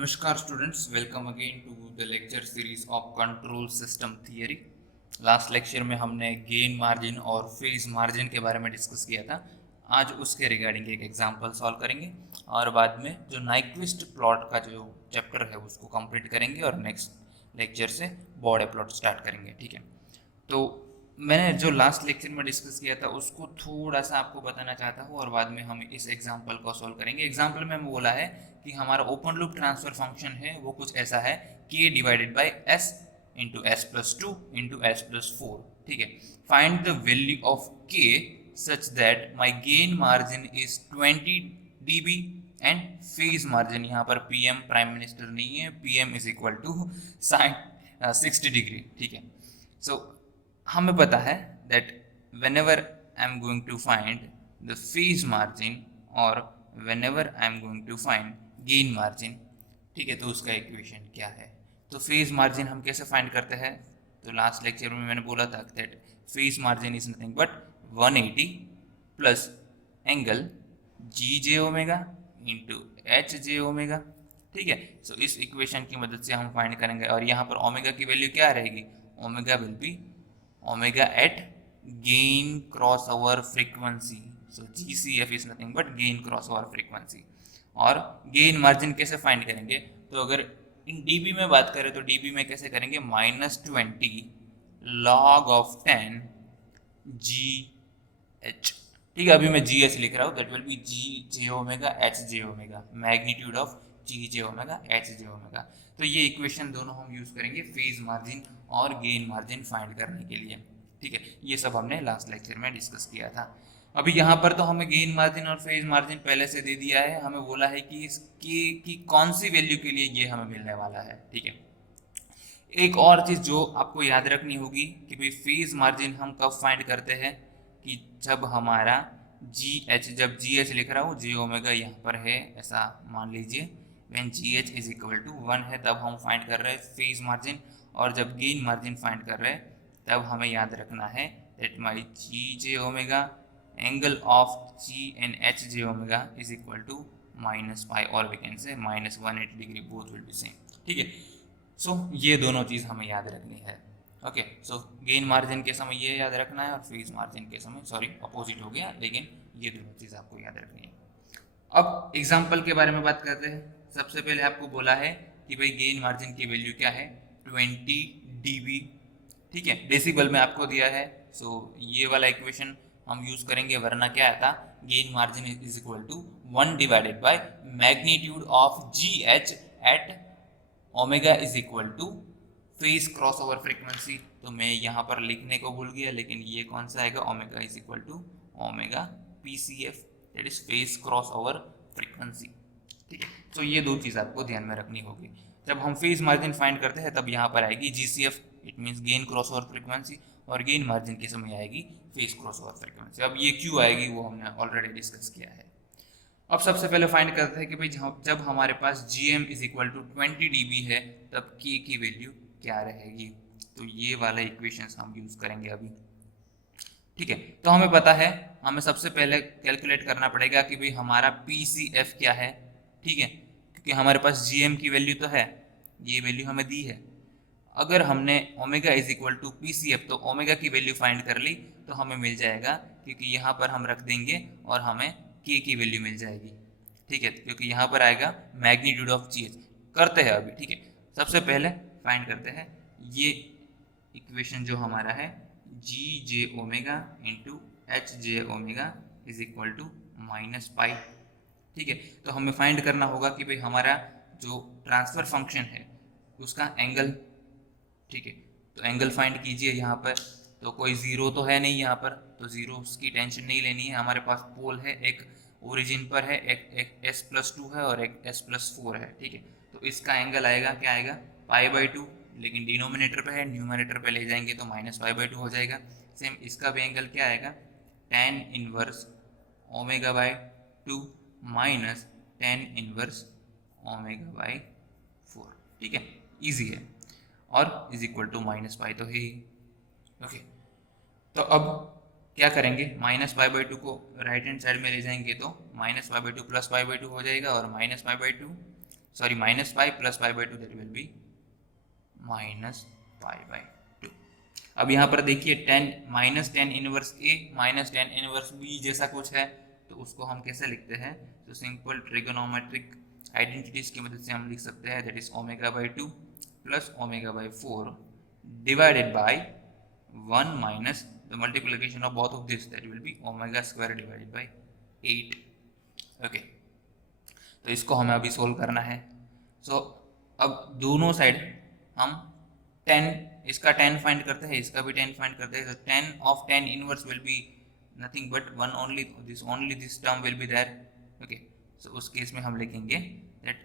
नमस्कार students, welcome again to the lecture series of control system theory. Last lecture में हमने gain margin और phase margin के बारे में डिस्कस किया था। आज उसके रिगार्डिंग एक एग्जांपल सॉल्व करेंगे और बाद में जो नाइक्विस्ट प्लॉट का जो चैप्टर है उसको कंप्लीट करेंगे और नेक्स्ट लेक्चर से बॉर्डर प्लॉट स्टार्ट करेंगे। ठीक है, तो मैंने जो लास्ट लेक्चर में डिस्कस किया था उसको थोड़ा सा आपको बताना चाहता हूँ और बाद में हम इस एग्जांपल को सॉल्व करेंगे। एग्जांपल में हमें बोला है कि हमारा ओपन लूप ट्रांसफर फंक्शन है वो कुछ ऐसा है k divided by s into S plus two into S plus four. ठीक है, find the value of k such that my gain margin is 20 dB and phase margin, यहाँ पर pm prime minister नहीं है, pm is equal to sine 60 degree. ठीक है, so हमें पता है that whenever I am going to find the phase margin और whenever I am going to find gain margin, ठीक है, तो उसका इक्वेशन क्या है। तो फेज मार्जिन हम कैसे फाइंड करते हैं, तो लास्ट लेक्चर में मैंने बोला था that phase margin is nothing but 180 plus angle G J omega into H J omega. ठीक है, सो इस इक्वेशन की मदद से हम फाइंड करेंगे और यहाँ पर ओमेगा की वैल्यू क्या रहेगी, omega will be omega at gain crossover frequency, so GCF is nothing but gain crossover frequency। और गेन मार्जिन कैसे फाइंड करेंगे, तो अगर इन dB में बात करें तो dB में कैसे करेंगे, -20 log of 10 GH। ठीक है, अभी मैं GH लिख रहा हूँ, that will B G J omega H J omega, magnitude of G J omega H J omega. तो ये इक्वेशन दोनों हम यूज करेंगे फेज मार्जिन और गेन मार्जिन फाइंड करने के लिए। ठीक है, ये सब हमने लास्ट लेक्चर में डिस्कस किया था। अभी यहाँ पर तो हमें गेन मार्जिन और फेज मार्जिन पहले से दे दिया है, हमें बोला है कि इसकी की कौन सी वैल्यू के लिए ये हमें मिलने वाला है। ठीक है, एक और चीज जो आपको याद रखनी होगी कि भाई फेज मार्जिन हम कब फाइंड करते हैं, कि जब हमारा जब जी एच लिख रहा हूँ जे ओमेगा यहाँ पर है ऐसा मान लीजिए, when G H is equal to 1 है तब हम फाइंड कर रहे हैं फेज मार्जिन, और जब गेन मार्जिन फाइंड कर रहे हैं तब हमें याद रखना है that my G J omega angle of G and H J omega is equal to -π और we can say -180 degree, both will be same. ठीक है, सो ये दोनों चीज़ हमें याद रखनी है। ओके, सो गेन मार्जिन के समय ये याद रखना है और फेज मार्जिन के समय, सॉरी अपोजिट हो गया, लेकिन ये दोनों चीज़ आपको याद रखनी है। अब एग्जाम्पल के बारे में बात करते हैं। सबसे पहले आपको बोला है कि भाई गेन मार्जिन की वैल्यू क्या है, 20 dB। ठीक है, डेसिबल में आपको दिया है, सो ये वाला इक्वेशन हम यूज करेंगे, वरना क्या आता, gain margin is equal to 1 divided by magnitude of G H at omega is equal to phase cross over frequency. तो मैं यहाँ पर लिखने को भूल गया, लेकिन ये कौन सा आएगा, omega is equal to omega PCF, that is phase cross over frequency. ठीक है, तो ये दो चीज़ आपको ध्यान में रखनी होगी। जब हम फेज मार्जिन फाइंड करते हैं तब यहाँ पर आएगी GCF, it means gain cross over frequency, और गेन मार्जिन के समय आएगी फेज क्रॉस ओवर फ्रीक्वेंसी। अब ये क्यों आएगी वो हमने ऑलरेडी डिस्कस किया है। अब सबसे पहले फाइंड करते हैं कि भाई जब हमारे पास GM is equal to 20 dB है तब K की वैल्यू क्या रहेगी, तो ये वाला इक्वेशंस हम यूज करेंगे अभी। ठीक है, तो हमें पता है, हमें सबसे पहले कैलकुलेट करना पड़ेगा कि भाई हमारा PCF क्या है। ठीक है, क्योंकि हमारे पास GM की वैल्यू तो है, ये वैल्यू हमें दी है। अगर हमने omega is equal to PCF तो ओमेगा की वैल्यू फाइंड कर ली तो हमें मिल जाएगा, क्योंकि यहाँ पर हम रख देंगे और हमें K की वैल्यू मिल जाएगी। ठीक है, क्योंकि यहाँ पर आएगा मैग्नीट्यूड ऑफ GH। करते हैं अभी। ठीक है, सबसे पहले फाइंड करते हैं ये इक्वेशन जो हमारा है, G J omega into H J omega is equal to -π। ठीक है, तो हमें फाइंड करना होगा कि भाई हमारा जो ट्रांसफर फंक्शन है उसका एंगल। ठीक है, तो एंगल फाइंड कीजिए यहाँ पर, तो कोई ज़ीरो तो है नहीं यहाँ पर, तो ज़ीरो की टेंशन नहीं लेनी है। हमारे पास पोल है, एक ओरिजिन पर है, एक s+2 है और एक s+4 है। ठीक है, तो इसका एंगल आएगा, क्या आएगा, π/2, लेकिन डिनोमिनेटर पे है, न्यूमरेटर पे ले जाएंगे तो -π/2 हो जाएगा। सेम इसका भी एंगल क्या आएगा, tan inverse ω/2 minus tan inverse ω/4। ठीक है, इजी है, और इज इक्वल टू -π तो है ही। ओके, तो अब क्या करेंगे, -π/2 को राइट हैंड साइड में ले जाएंगे तो -π/2 +π/2 हो जाएगा, और -π/2 sorry minus pi plus pi by two, that will be minus pi by two. अब यहाँ पर देखिए 10 minus 10 inverse A minus 10 inverse B जैसा कुछ है, तो उसको हम कैसे लिखते हैं, तो सिंपल ट्रिगोनोमेट्रिक आइडेंटिटीज की मदद से हम लिख सकते हैं, that is omega by two plus omega by four divided by 1 minus the multiplication of both of this, that will B omega square divided by 8। Okay, तो इसको हमें अभी सोल्व करना है। सो अब दोनों साइड हम 10, इसका 10 फाइंड करते हैं, इसका भी 10 फाइंड करते हैं, तो 10 of 10 inverse will be nothing but one only this term will be there. Okay, so उस केस में हम लिखेंगे that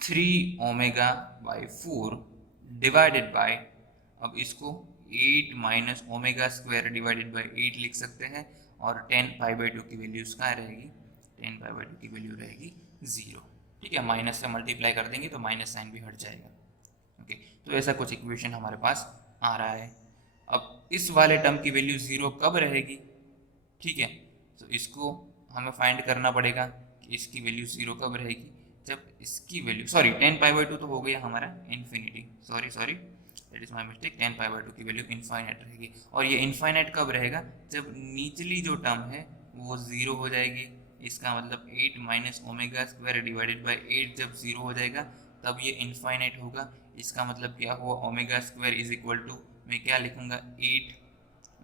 3 omega by 4 divided by, अब इसको 8 minus omega square divided by 8 लिख सकते हैं, और 10 पाई बाई 2 की वैल्यू क्या रहेगी, 10 पाई बाई 2 की वैल्यू रहेगी 0। ठीक है, माइनस से मल्टीप्लाई कर देंगे तो माइनस साइन भी हट जाएगा। ओके, तो ऐसा कुछ इक्वेशन हमारे पास आ रहा है। अब इस वाले टर्म की वैल्यू 0 कब रहेगी, ठीक है, तो इसको हमें फाइंड करना पड़ेगा कि इसकी वैल्यू 0 कब रहेगी, जब इसकी वैल्यू, सॉरी 10 पाई बाई 2 तो हो गया हमारा infinity, sorry that is my mistake, 10 pi by 2 की वैल्यू इनफाइनाइट रहेगी। और ये इनफाइनाइट कब रहेगा, जब निचली जो टर्म है वो 0 हो जाएगी। इसका मतलब 8 minus omega square divided by 8 जब 0 हो जाएगा तब ये इनफाइनाइट होगा। इसका मतलब क्या हुआ, omega square is equal to, मैं क्या लिखूंगा 8,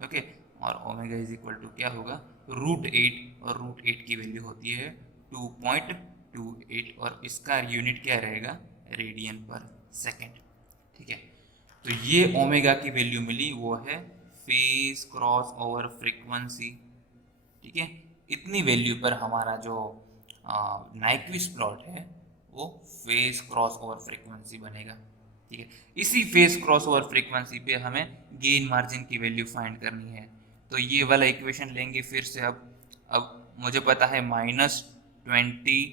ओके, और ओमेगा इज इक्वल टू क्या होगा √8, और √8 की वैल्यू होती है 2.28, और इसका यूनिट क्या रहेगा रेडियन पर सेकेंड। ठीक है, तो ये ओमेगा की वैल्यू मिली, वो है फेज क्रॉस ओवर फ्रीक्वेंसी। ठीक है, इतनी वैल्यू पर हमारा जो नाइक्विस्ट प्लॉट है वो फेज क्रॉस ओवर फ्रीक्वेंसी बनेगा। ठीक है, इसी फेज क्रॉस ओवर फ्रीक्वेंसी पे हमें गेन मार्जिन की वैल्यू फाइंड करनी है। तो ये वाला इक्वेशन लेंगे फिर से। अब मुझे पता है -20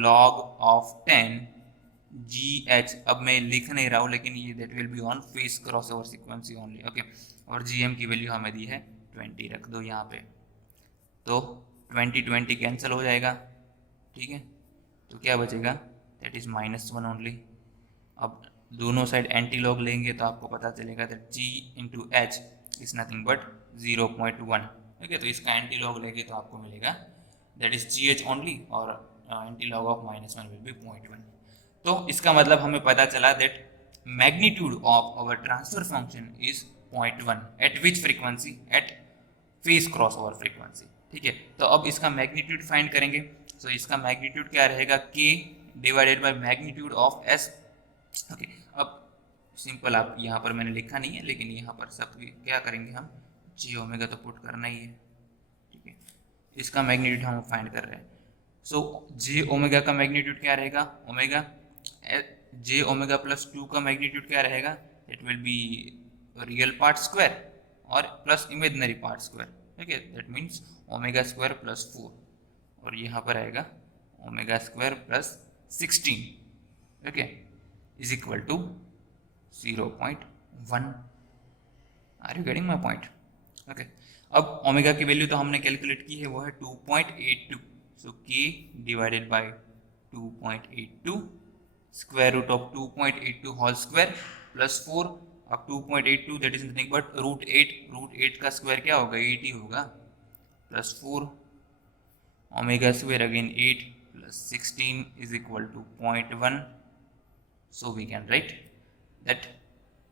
log ऑफ 10 GH, अब मैं लिख नहीं रहा हूँ लेकिन ये that will be on face cross over frequency only. Okay, और GM की वैल्यू हमें दी है 20, रख दो यहाँ पे, तो 20 कैंसिल हो जाएगा। ठीक है, तो क्या बचेगा, दैट इज -1 ओनली। अब दोनों साइड एंटी लॉग लेंगे तो आपको पता चलेगा that G into H is nothing but 0.1। Okay, तो इसका एंटी लॉग लेंगे तो आपको मिलेगा दैट इज GH ओनली, और anti log of -1 will be 0.1। तो इसका मतलब हमें पता चला that magnitude of our transfer function is 0.1 at which frequency, at phase cross over frequency. ठीक है, तो अब इसका मैग्नीट्यूड फाइंड करेंगे। तो इसका मैग्नीट्यूड क्या रहेगा, k divided by magnitude of s। Okay, अब सिंपल, आप यहाँ पर मैंने लिखा नहीं है लेकिन यहाँ पर सब क्या करेंगे हम, j ओमेगा तो पुट करना ही है। ठीक है, इसका मैग्नीट्यूड हम फाइंड कर रहे हैं। सो j ओमेगा का मैग्नीट्यूड क्या रहेगा, ओमेगा, j ओमेगा प्लस 2 का मैग्नीट्यूड क्या रहेगा, it will be real part square और plus imaginary part square. Okay, that means omega square plus 4, और यहाँ पर आएगा omega square plus 16, okay, is equal to 0.1। Are you getting my point? Okay, अब omega की value तो हमने calculate की है, वो है 2.82। So k divided by 2.82 square root of 2.82 whole square plus 4। अब 2.82 दैट इज नथिंग बट √8 का स्क्वायर क्या होगा, 8 ही होगा, plus 4 omega square again 8 plus 16 is equal to 0.1। So we can write that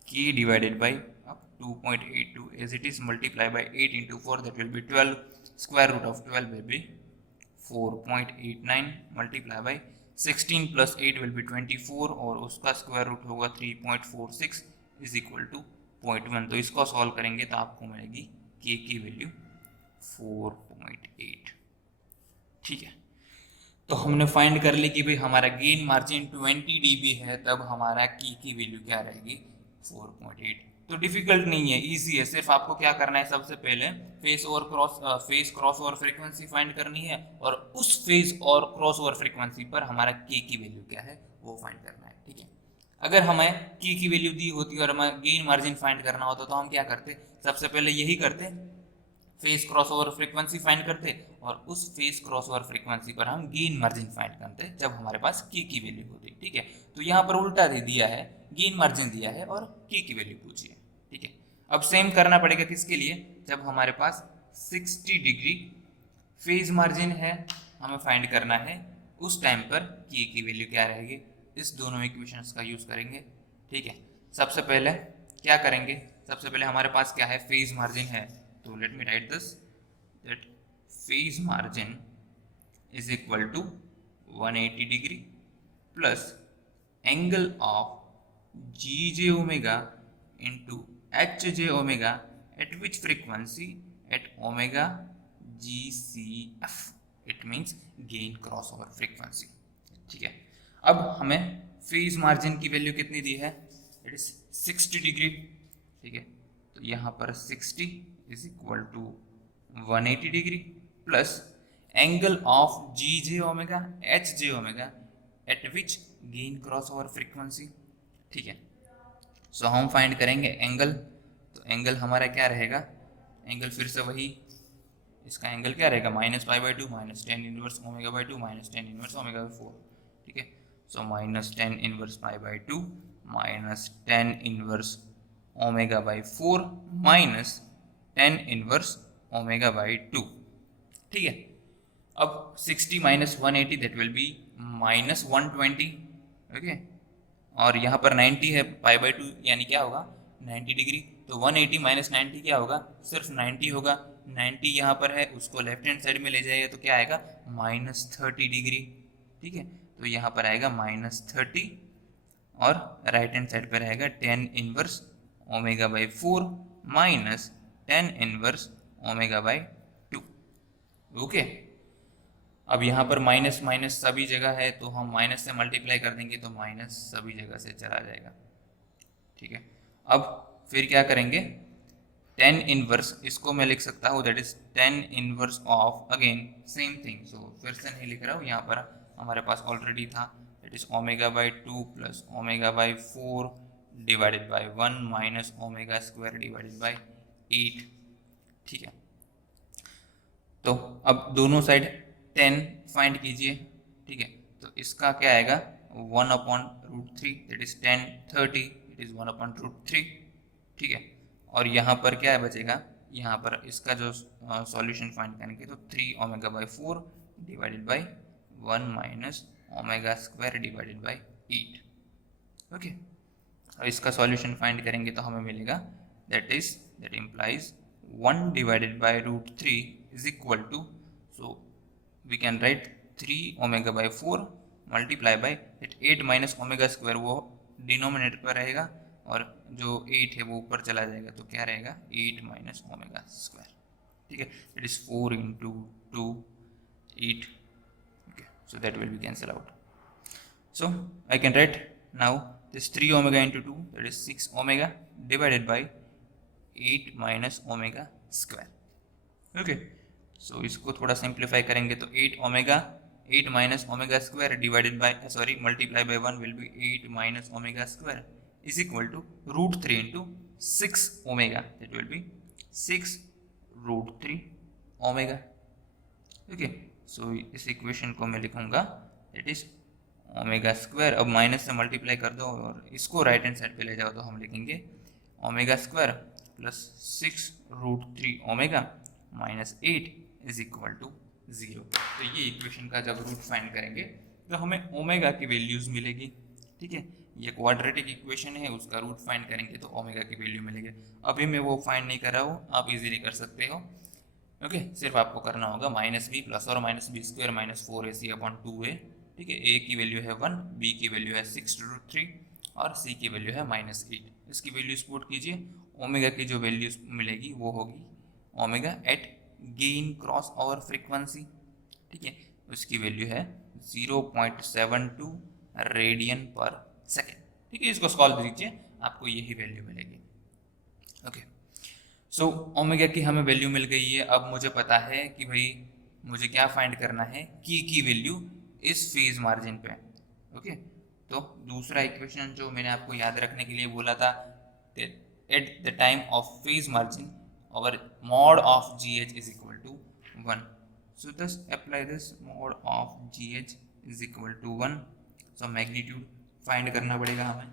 k divided by 2.82 as it is multiply by 8 into 4, that will be 12, square root of 12 will be 4.89 multiply by 16 plus 8 will be 24, और उसका square root होगा 3.46 is equal to 0.1। तो इसको solve करेंगे तो आपको मिलेगी k की वैल्यू 4.8। ठीक है, तो हमने फाइंड कर ली कि भाई हमारा गेन मार्जिन 20 dB है, तब हमारा k की वैल्यू क्या रहेगी 4.8। तो डिफिकल्ट नहीं है, इजी है। सिर्फ आपको क्या करना है, सबसे पहले face cross over frequency find करनी है, और उस फेस और क्रॉस ओवर फ्रीक्वेंसी पर हमारा k की वैल्यू क्या है वो फाइंड करना है। ठीक है, अगर हमें k की वैल्यू दी होती और हमें गेन मार्जिन फाइंड करना होता तो हम क्या करते, सबसे पहले यही करते, फेज क्रॉसओवर फ्रीक्वेंसी फाइंड करते और उस फेज क्रॉसओवर फ्रीक्वेंसी पर हम गेन मार्जिन फाइंड करते जब हमारे पास की वैल्यू होती। ठीक है, तो यहाँ पर उल्टा दे दिया है, गेन मार्जिन दिया है और की वैल्यू पूछी है। ठीक है, अब सेम करना पड़ेगा किसके लिए, जब हमारे पास 60 डिग्री फेज मार्जिन है, हमें फाइंड करना है उस टाइम पर की वैल्यू क्या रहेगी। इस दोनों इक्वेशंस का यूज करेंगे। ठीक है, सबसे पहले क्या करेंगे, सबसे पहले हमारे पास क्या है, फेज मार्जिन है, तो let me write this that phase margin is equal to 180 degree plus angle of G J omega into H J omega at which frequency, at omega G C F, it means gain cross over frequency. ठीक है, अब हमें phase margin की value कितनी दी है, it is 60 degree. ठीक है, तो यहाँ पर 60 is equal to 180 degree plus angle of G J omega H J omega at which gain cross over frequency. ठीक है, सो हम फाइंड करेंगे एंगल, तो एंगल हमारा क्या रहेगा, एंगल फिर से वही, इसका एंगल क्या रहेगा, -π/2 माइनस टेन इनवर्स ओमेगा/2 माइनस टेन इनवर्स ओमेगा/4। ठीक है, so minus ten inverse π/2 minus ten inverse ओमेगा/4 माइनस टेन इनवर्स ओमेगा/2। ठीक है, अब 60 माइनस 180 that will be minus 120। Okay, और यहाँ पर 90 है, π/2 यानी क्या होगा 90 डिग्री, तो 180 माइनस 90 क्या होगा, सिर्फ 90 होगा। 90 यहाँ पर है, उसको लेफ्ट हैंड साइड में ले जाएगा तो क्या आएगा -30 डिग्री। ठीक है, तो यहाँ पर आएगा -30 और राइट हैंड साइड पर रहेगा टेन इनवर्स ओमेगा/4 माइनस टेन इनवर्स ओमेगा/2। ओके, अब यहाँ पर माइनस माइनस सभी जगह है, तो हम माइनस से मल्टीप्लाई कर देंगे तो माइनस सभी जगह से चला जाएगा। ठीक है, अब फिर क्या करेंगे, टेन इनवर्स, इसको मैं लिख सकता हूँ that is ten inverse of, again same thing, so फिर से नहीं लिख रहा हूँ, यहाँ पर हमारे पास ऑलरेडी था, दैट इज ओमेगा/2 प्लस ओमेगा/4 divided by 1 minus omega square divided by 8। ठीक है, तो अब दोनों साइड 10 फाइंड कीजिए। ठीक है, तो इसका क्या आएगा 1/√3 दैट इज 10 30, इट इज 1/√3। ठीक है, और यहाँ पर क्या बचेगा, यहाँ पर इसका जो सॉल्यूशन फाइंड करेंगे तो 3 ओमेगा/4 divided by 1 minus omega square divided by 8। Okay, और इसका सॉल्यूशन फाइंड करेंगे तो हमें मिलेगा that implies 1 divided by √3 is equal to, so we can write 3 omega/4 multiply by 8 minus omega square, वो डिनोमिनेटर पर रहेगा और जो 8 है वो ऊपर चला जाएगा, तो क्या रहेगा 8 माइनस ओमेगा स्क्वायर। ठीक है, it is 4 into 2 8। okay, so that will be cancel out, so I can write now this 3 omega into 2 that is 6 omega divided by 8 minus omega square. Okay, so इसको थोड़ा simplify करेंगे तो 8 omega 8 minus omega square divided by multiply by 1 will be 8 minus omega square is equal to √3 into 6 omega, that will be 6 √3 omega. Okay, so इस equation को मैं लिखूंगा that is omega square, अब minus से multiply कर दो और इसको राइट हैंड साइड पे ले जाओ तो हम लिखेंगे omega square plus 6 √3 omega minus 8 is equal to 0। तो ये इक्वेशन का जब रूट फाइंड करेंगे तो हमें ओमेगा की वैल्यूज मिलेगी। ठीक है, ये क्वाड्रेटिक इक्वेशन है, उसका रूट फाइंड करेंगे तो ओमेगा की वैल्यू मिलेगी। अभी मैं वो फाइंड नहीं कर रहा हूँ, आप इजीली कर सकते हो। ओके, सिर्फ आपको करना होगा -b प्लस और minus B square minus 4ac/2a। ठीक है, a की वैल्यू है 1, b की वैल्यू है 6 √3 और c की वैल्यू है -8। इसकी वैल्यूज पुट कीजिए, ओमेगा की जो वैल्यूज मिलेगी वो होगी omega eight gain cross over frequency. ठीक है, उसकी वैल्यू है 0.72 रेडियन पर सेकेंड। ठीक है, इसको सॉल्व कीजिए, आपको यही वैल्यू मिलेगी। ओके, सो ओमेगा की हमें वैल्यू मिल गई है। अब मुझे पता है कि भाई मुझे क्या फाइंड करना है, की वैल्यू इस फेज मार्जिन पे। ओके, तो दूसरा इक्वेशन जो मैंने आपको याद रखने के लिए बोला था, at the time of phase margin our mod of GH is equal to 1. So thus apply this mod of GH is equal to 1. So magnitude find करना पड़ेगा हमें.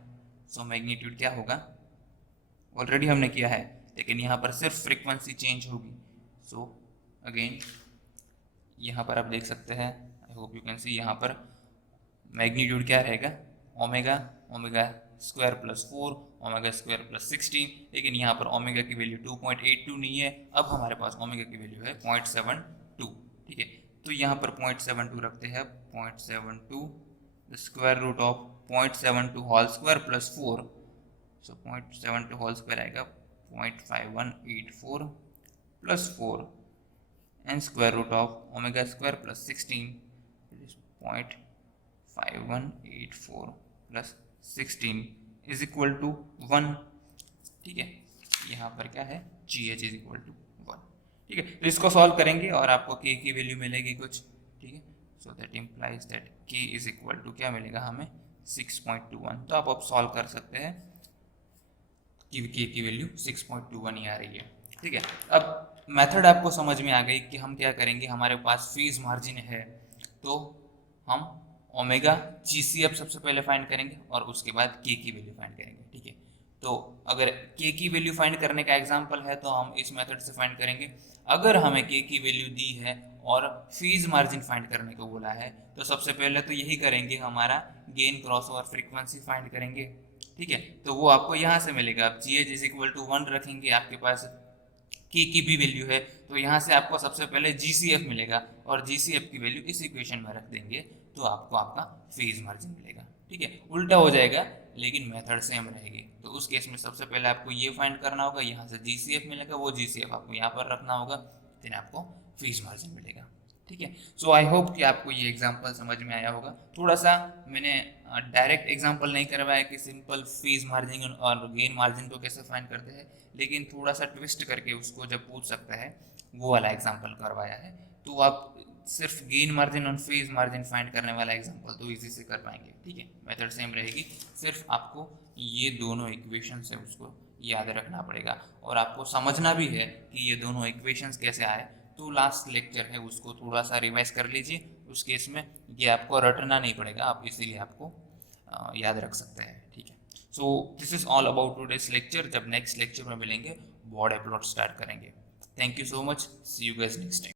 So मैग्नीट्यूड क्या होगा, ऑलरेडी हमने किया है, लेकिन यहाँ पर सिर्फ फ्रीक्वेंसी चेंज होगी. सो अगेन यहाँ पर आप देख सकते हैं, I hope you can see, यहाँ पर मैग्नीट्यूड क्या रहेगा, omega, omega square plus 4, omega square plus 16, लेकिन यहाँ पर ओमेगा की वैल्यू 2.82 नहीं है. अब हमारे पास ओमेगा की वैल्यू है 0.72. ठीक है, तो यहाँ पर 0.72 रखते हैं. 0.72 the square root of 0.72 whole square plus 4. So 0.72 whole square आएगा 0.5184 plus 4 and square root of omega square plus 16 0.5184 plus 16 is equal to 1. ठीक है, यहाँ पर क्या है, GH इज इक्वल टू 1. ठीक है, तो इसको सॉल्व करेंगे और आपको K की वैल्यू मिलेगी कुछ. ठीक है, so that implies that K is equal to क्या मिलेगा हमें, 6.21. तो आप सॉल्व कर सकते हैं कि K की वैल्यू 6.21 ही आ रही है. ठीक है, अब मेथड आपको समझ में आ गई कि हम क्या करेंगे. हमारे पास फेज मार्जिन है, तो हम ओमेगा GCF सबसे पहले फाइंड करेंगे और उसके बाद K की वैल्यू फाइंड करेंगे. ठीक है, तो अगर K की वैल्यू फाइंड करने का एग्जांपल है तो हम इस मेथड से फाइंड करेंगे. अगर हमें K की वैल्यू दी है और फेज मार्जिन फाइंड करने को बोला है, तो सबसे पहले तो यही करेंगे, हमारा gain cross over frequency find करेंगे. ठीक है, तो वो आपको यहाँ से मिलेगा. आप GH इज इक्वल टू 1 रखेंगे, आपके पास K की भी वैल्यू है, तो यहाँ से आपको सबसे पहले GCF मिलेगा और GCF की वैल्यू इस इक्वेशन में रख देंगे, तो आपको आपका फेज मार्जिन मिलेगा. ठीक है, उल्टा हो जाएगा लेकिन मेथड सेम रहेगी. तो उस केस में सबसे पहले आपको ये फाइंड करना होगा, यहाँ से GCF मिलेगा, वो GCF आपको यहाँ पर रखना होगा, फिर आपको फेज मार्जिन मिलेगा. ठीक है, सो आई होप कि आपको ये एग्जांपल समझ में आया होगा. थोड़ा सा मैंने डायरेक्ट एग्जांपल नहीं करवाया कि सिंपल फेज मार्जिन और गेन मार्जिन को कैसे फाइंड करते हैं, लेकिन थोड़ा सा ट्विस्ट करके उसको जब पूछ सकता है वो वाला एग्जांपल करवाया है. तो आप सिर्फ गेन मार्जिन और फेज मार्जिन फाइंड करने वाला एग्जांपल तो इजी से कर पाएंगे. ठीक है, मेथड सेम रहेगी, सिर्फ आपको ये दोनों इक्वेशन से उसको याद रखना पड़ेगा और आपको समझना भी है कि ये दोनों इक्वेशंस कैसे आए. तो लास्ट लेक्चर है उसको थोड़ा सा रिवाइज कर लीजिए. उस केस में ये आपको रटना नहीं पड़ेगा, आप इसीलिए आपको याद रख सकते हैं. ठीक है, so this is all about today's lecture. जब नेक्स्ट लेक्चर में मिलेंगे बॉर्ड अपलोड स्टार्ट करेंगे. Thank you so much, see you guys next time.